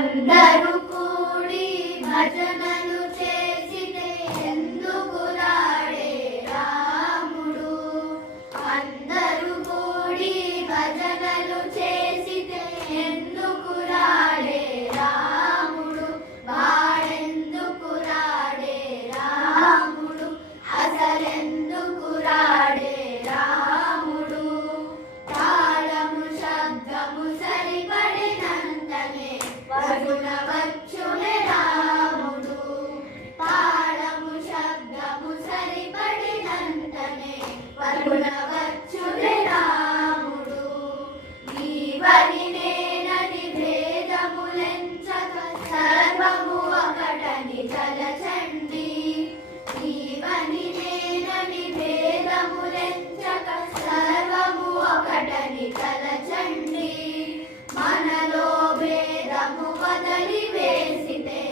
అందరూ కూడి భజనలు చేసితే ఎందుకు రాడే రాముడు. అందరూ కూడి భజనలు చేసితే ఎందుకు రాడే రాముడు. వాడెందుకు రాడే రాముడు. అసలెందుకు రాడే రాముడు. తాళము శబ్దము సరిపడినంతనే పరుగున వచ్చునే రాముడు. తాళము శబ్దము సరిపడినంతనే పరుగున వచ్చునే రాముడు. నీవని నేనని భేదములెంచక సర్వము ఒకటని తలచండి. నీవని నేనని భేదములెంచక సర్వము ఒకటని తలచండి. మనలో భేదము వదలి వేసితే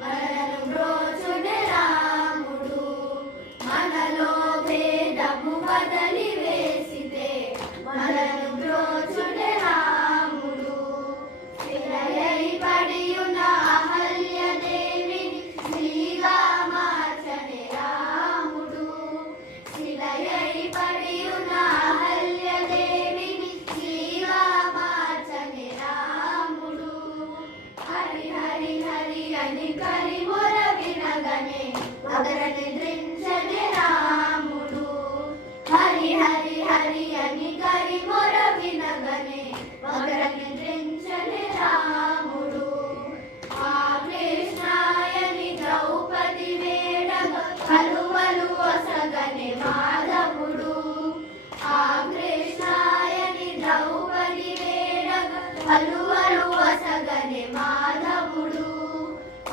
మనను బ్రోచునే రాముడు. మనలో భేదము వదలి వేసితే మనను బ్రోచునే రాముడు. శిలయై పడియున్న అహల్యదేవిని శ్రీగా మార్చనే రాముడు. శిలయై పడియున్న అహల్యదేవిని శ్రీగా మార్చనే రాముడు. హరి హరి హరి అని కరి మొర వినగనే మగరని ద్రించనే రాముడు. హరి హరి హరి అని కరి మొర వినగనే మగరని ద్రించనే రాముడు. ఆ కృష్ణాయని ద్రౌపది వేడగ కలువలు వసగనే మాధవుడు. ఆ కృష్ణాయని ద్రౌపది వేడగ కలువలు వసగనే మాధవుడు.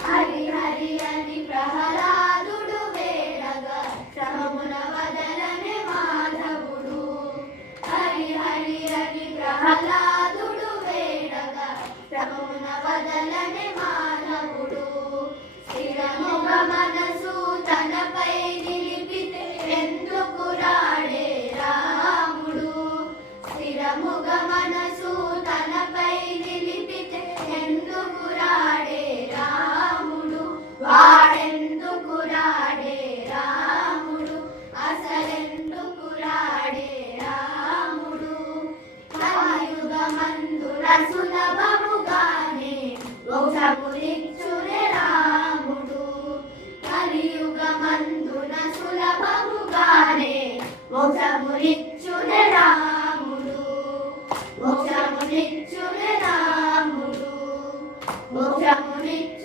హరి హరి అని ప్రహ్లాదుడు వేడగా శ్రమమున వదలనే మాధవుడు. హరి హరి అని ప్రహ్లాదుడు వేడగా శ్రమమున వదలనే మాధవుడు. స్థిరముగ మనసు తనపై నిలిపితే ఎందుకు రాడే రాముడు. స్థిరముగ మనసు తనపై నిలిపితే ఎందుకు రాడే రాముడు. వాడెందుకు రాడే రాముడు. అసలెందుకు రాడే రాముడు. కలియుగమందున సులభముగానే మోక్షమునిచ్చునే రాముడు. కలియుగమందున సులభముగానే మోక్షమునిచ్చునే రాముడు. మోక్షమునిచ్చునే రాముడు. మోక్షమునిచ్చు